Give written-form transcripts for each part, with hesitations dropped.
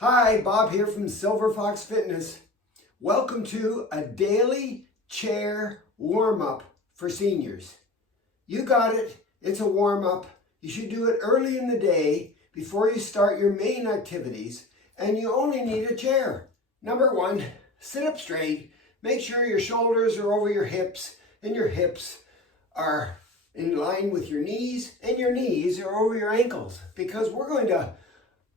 Hi, Bob here from Silver Fox Fitness. Welcome to a daily chair warm-up for seniors. You got it. It's a warm-up. You should do it early in the day before you start your main activities, and you only need a chair. Number one, sit up straight. Make sure your shoulders are over your hips and your hips are in line with your knees and your knees are over your ankles, because we're going to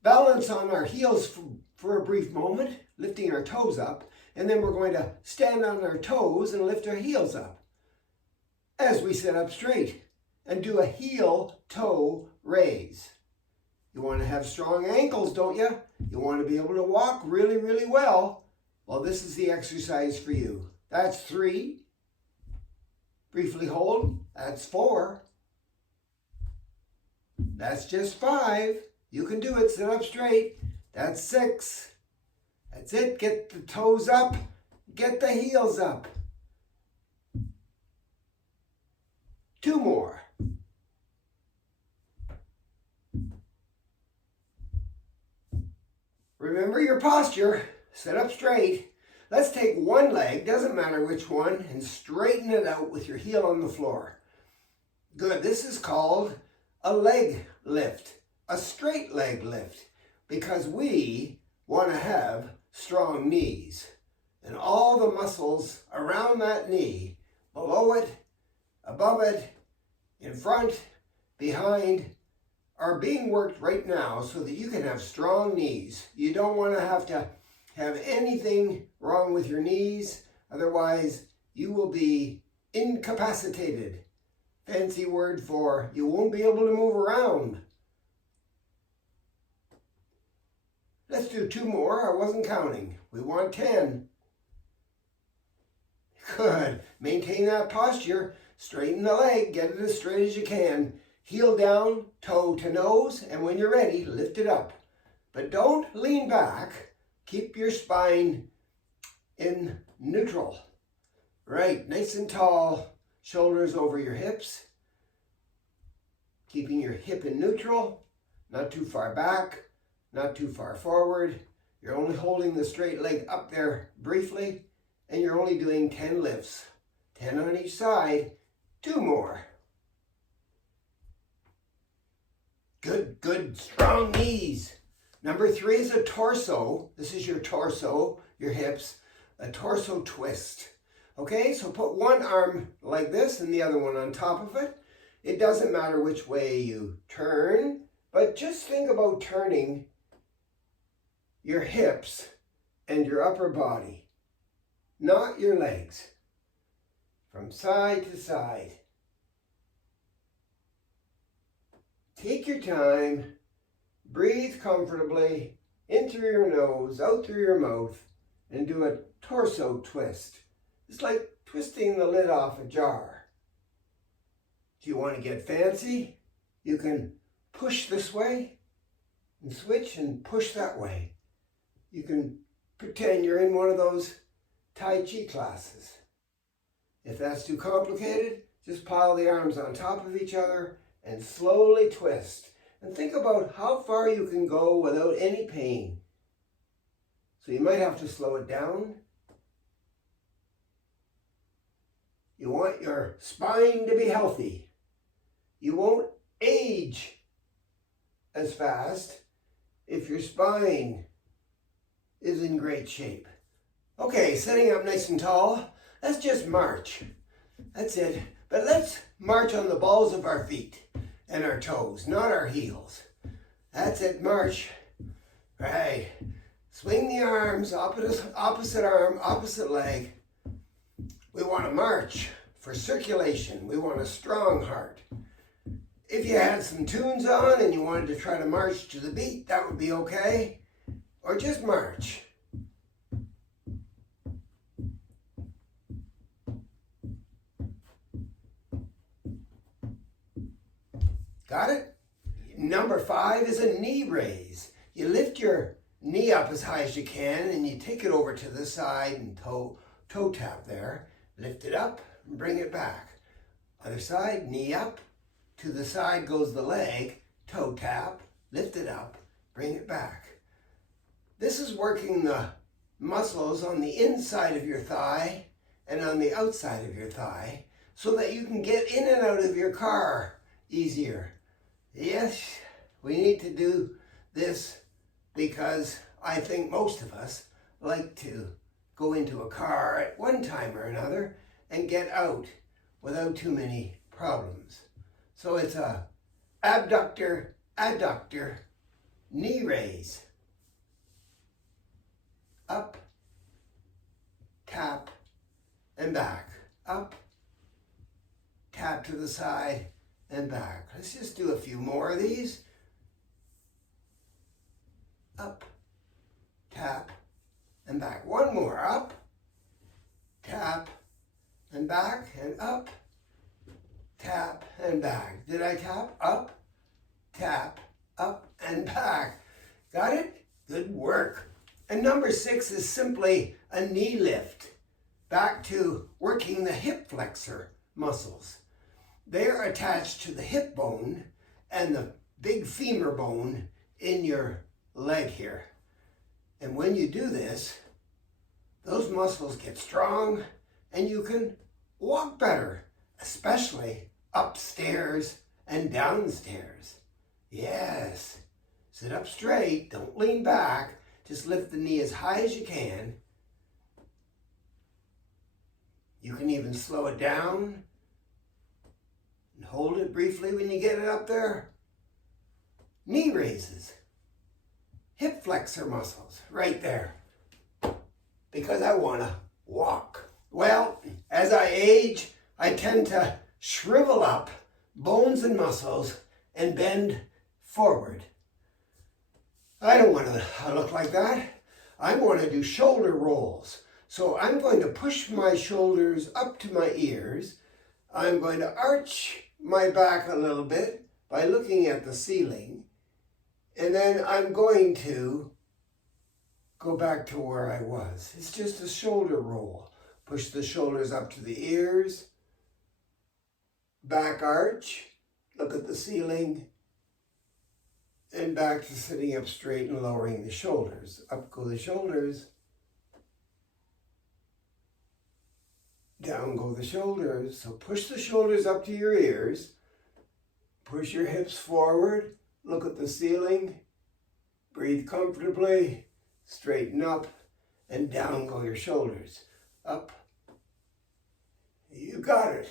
balance on our heels for a brief moment, lifting our toes up, and then we're going to stand on our toes and lift our heels up as we sit up straight and do a heel-toe raise. You want to have strong ankles, don't you? You want to be able to walk really, really well. Well, this is the exercise for you. That's 3. Briefly hold. That's 4. That's just 5. You can do it. Sit up straight. That's 6. That's it. Get the toes up. Get the heels up. 2 more. Remember your posture. Sit up straight. Let's take one leg, doesn't matter which one, and straighten it out with your heel on the floor. Good. This is called a leg lift, a straight leg lift, because we want to have strong knees. And all the muscles around that knee, below it, above it, in front, behind, are being worked right now so that you can have strong knees. You don't want to have anything wrong with your knees, otherwise you will be incapacitated. Fancy word for you won't be able to move around. Let's do 2 more. I wasn't counting. We want 10. Good. Maintain that posture. Straighten the leg. Get it as straight as you can. Heel down, toe to nose, and when you're ready, lift it up. But don't lean back. Keep your spine in neutral. Right, nice and tall, shoulders over your hips. Keeping your hip in neutral, not too far back, not too far forward. You're only holding the straight leg up there briefly, and you're only doing 10 lifts. 10 on each side. 2 more. Good, good, strong knees. Number 3 is a torso. This is your torso, your hips, a torso twist. Okay, so put one arm like this and the other one on top of it. It doesn't matter which way you turn, but just think about turning your hips and your upper body, not your legs, from side to side. Take your time. Breathe comfortably, in through your nose, out through your mouth, and do a torso twist. It's like twisting the lid off a jar. If you want to get fancy, you can push this way and switch and push that way. You can pretend you're in one of those Tai Chi classes. If that's too complicated, just pile the arms on top of each other and slowly twist. And think about how far you can go without any pain. So you might have to slow it down. You want your spine to be healthy. You won't age as fast if your spine is in great shape. Okay, sitting up nice and tall. Let's just march. That's it. But let's march on the balls of our feet and our toes, not our heels. That's it, march. Right. Swing the arms, opposite arm, opposite leg. We want to march for circulation. We want a strong heart. If you had some tunes on and you wanted to try to march to the beat, that would be okay. Or just march. Got it? Number 5 is a knee raise. You lift your knee up as high as you can and you take it over to the side and toe tap there. Lift it up and bring it back. Other side, knee up. To the side goes the leg, toe tap, lift it up, bring it back. This is working the muscles on the inside of your thigh and on the outside of your thigh so that you can get in and out of your car easier. Yes, we need to do this because I think most of us like to go into a car at one time or another and get out without too many problems. So it's a abductor, adductor, knee raise. Up, tap, and back. Up, tap to the side, and back. Let's just do a few more of these. Up, tap, and back. One more. Up, tap, and back, and up, tap, and back. Did I tap? Up, tap, up, and back. Got it? Good work. And number 6 is simply a knee lift. Back to working the hip flexor muscles. They are attached to the hip bone and the big femur bone in your leg here. And when you do this, those muscles get strong and you can walk better, especially upstairs and downstairs. Yes, sit up straight, don't lean back, just lift the knee as high as you can. You can even slow it down and hold it briefly when you get it up there. Knee raises, hip flexor muscles, right there. Because I want to walk. Well, as I age, I tend to shrivel up bones and muscles and bend forward. I don't want to look like that. I want to do shoulder rolls. So I'm going to push my shoulders up to my ears. I'm going to arch my back a little bit by looking at the ceiling. And then I'm going to go back to where I was. It's just a shoulder roll. Push the shoulders up to the ears. Back arch. Look at the ceiling. And back to sitting up straight and lowering the shoulders. Up go the shoulders. Down go the shoulders. So push the shoulders up to your ears. Push your hips forward. Look at the ceiling. Breathe comfortably. Straighten up. And down go your shoulders. Up. You got it.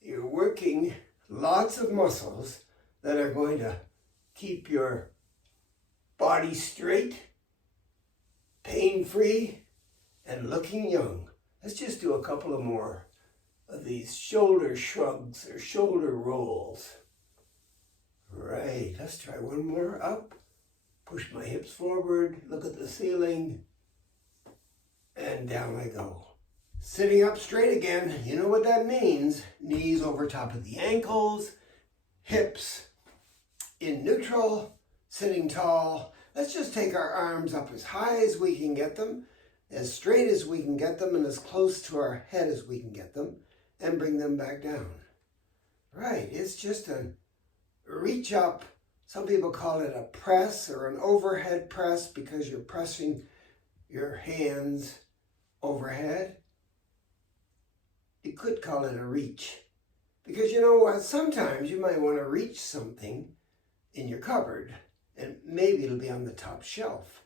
You're working lots of muscles that are going to keep your body straight, pain-free, and looking young. Let's just do a couple of more of these shoulder shrugs or shoulder rolls. Right, let's try one more. Up, push my hips forward, look at the ceiling, and down I go. Sitting up straight again, you know what that means. Knees over top of the ankles, hips in neutral, sitting tall. Let's just take our arms up as high as we can get them, as straight as we can get them, and as close to our head as we can get them, and bring them back down. Right, it's just a reach up. Some people call it a press or an overhead press because you're pressing your hands overhead. You could call it a reach. Because you know what, sometimes you might want to reach something in your cupboard, and maybe it'll be on the top shelf.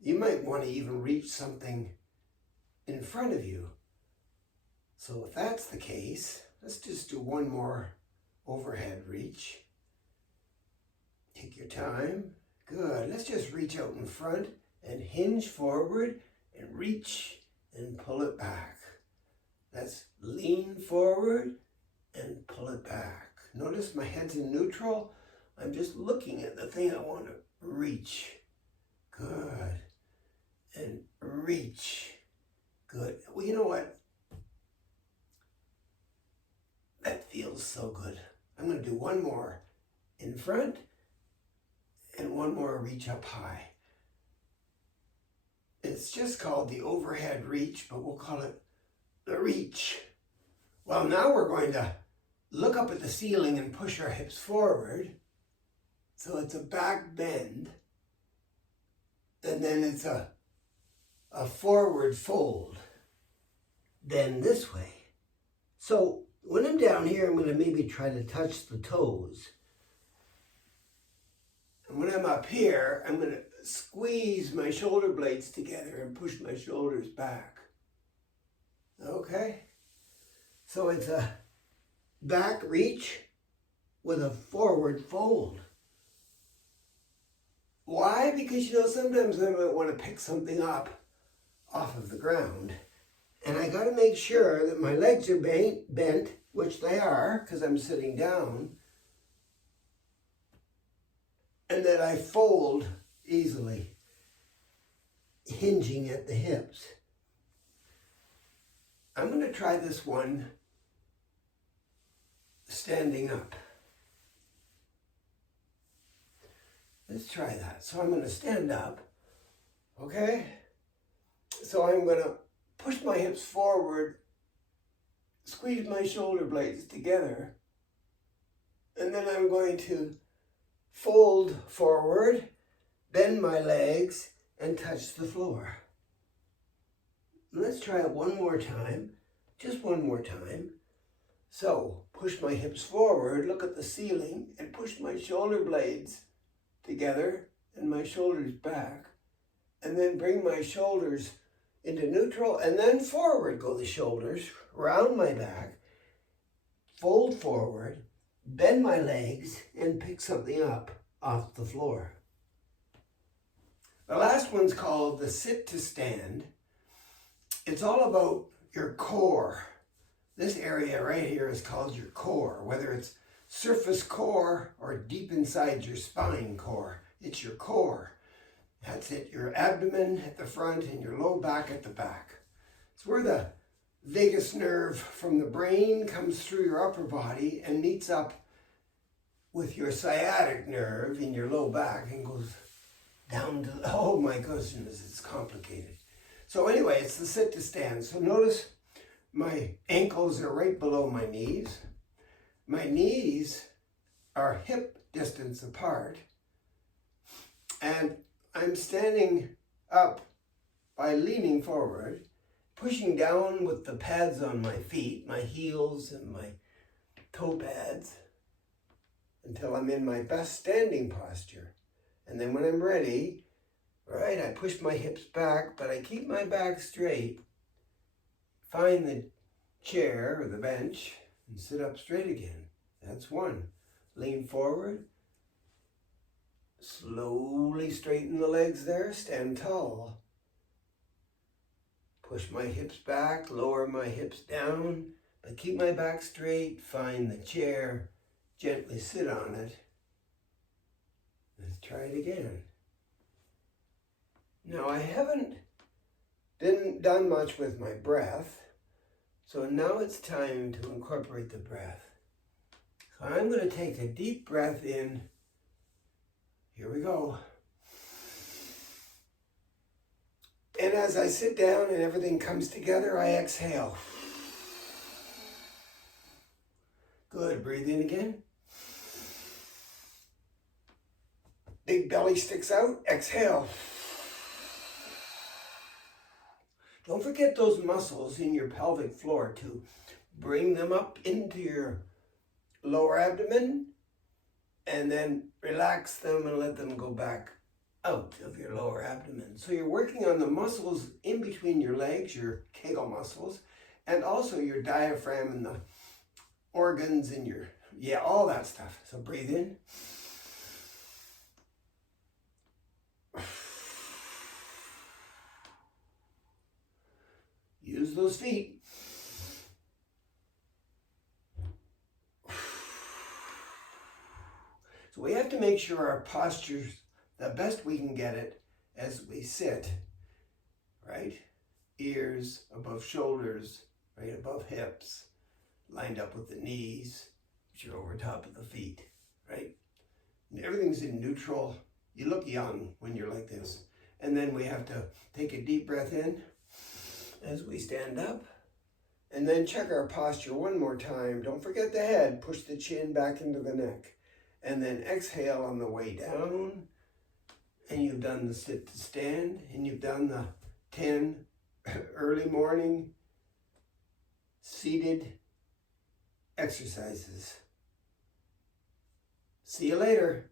You might want to even reach something in front of you. So if that's the case, let's just do one more overhead reach. Take your time. Good. Let's just reach out in front and hinge forward and reach and pull it back. Let's lean forward and pull it back. Notice my head's in neutral. I'm just looking at the thing I want to reach. Good. And reach. Good. Well, you know what? That feels so good. I'm going to do one more in front and one more reach up high. It's just called the overhead reach, but we'll call it the reach. Well, now we're going to look up at the ceiling and push our hips forward. So it's a back bend. and then it's a forward fold. Then this way. So when I'm down here, I'm going to maybe try to touch the toes. And when I'm up here, I'm going to squeeze my shoulder blades together and push my shoulders back. Okay? So it's a back reach with a forward fold. Why? Because, sometimes I might want to pick something up off of the ground. And I got to make sure that my legs are bent, which they are, because I'm sitting down, and that I fold easily, hinging at the hips. I'm going to try this one standing up. Let's try that. So I'm going to stand up, okay? So I'm going to push my hips forward, squeeze my shoulder blades together, and then I'm going to fold forward, bend my legs, and touch the floor. Let's try it one more time, just one more time. So, push my hips forward, look at the ceiling, and push my shoulder blades together and my shoulders back, and then bring my shoulders into neutral, and then forward go the shoulders, round my back, fold forward, bend my legs, and pick something up off the floor. The last one's called the sit to stand. It's all about your core. This area right here is called your core, whether it's surface core or deep inside your spine core. It's your core. That's it, your abdomen at the front and your low back at the back. It's where the vagus nerve from the brain comes through your upper body and meets up with your sciatic nerve in your low back and goes down to, oh my goodness, it's complicated. So anyway, it's the sit to stand. So notice my ankles are right below my knees. My knees are hip distance apart. And I'm standing up by leaning forward, pushing down with the pads on my feet, my heels and my toe pads, until I'm in my best standing posture. And then when I'm ready, right, I push my hips back, but I keep my back straight. Find the chair or the bench and sit up straight again. That's one. Lean forward. Slowly straighten the legs there. Stand tall. Push my hips back, lower my hips down, but keep my back straight. Find the chair. Gently sit on it. Let's try it again. Now I haven't done much with my breath, so now it's time to incorporate the breath. So I'm going to take a deep breath in. Here we go. And as I sit down and everything comes together, I exhale. Good. Breathe in again. Big belly sticks out. Exhale. Don't forget those muscles in your pelvic floor to bring them up into your lower abdomen and then relax them and let them go back out of your lower abdomen. So you're working on the muscles in between your legs, your Kegel muscles, and also your diaphragm and the organs and your, all that stuff. So breathe in. Use those feet. So we have to make sure our posture's the best we can get it as we sit, right? Ears above shoulders, right above hips, lined up with the knees, which are over top of the feet, right? And everything's in neutral. You look young when you're like this. And then we have to take a deep breath in as we stand up, and then check our posture one more time. Don't forget the head. Push the chin back into the neck. And then exhale on the way down and you've done the sit to stand, and you've done the 10 early morning seated exercises. See you later.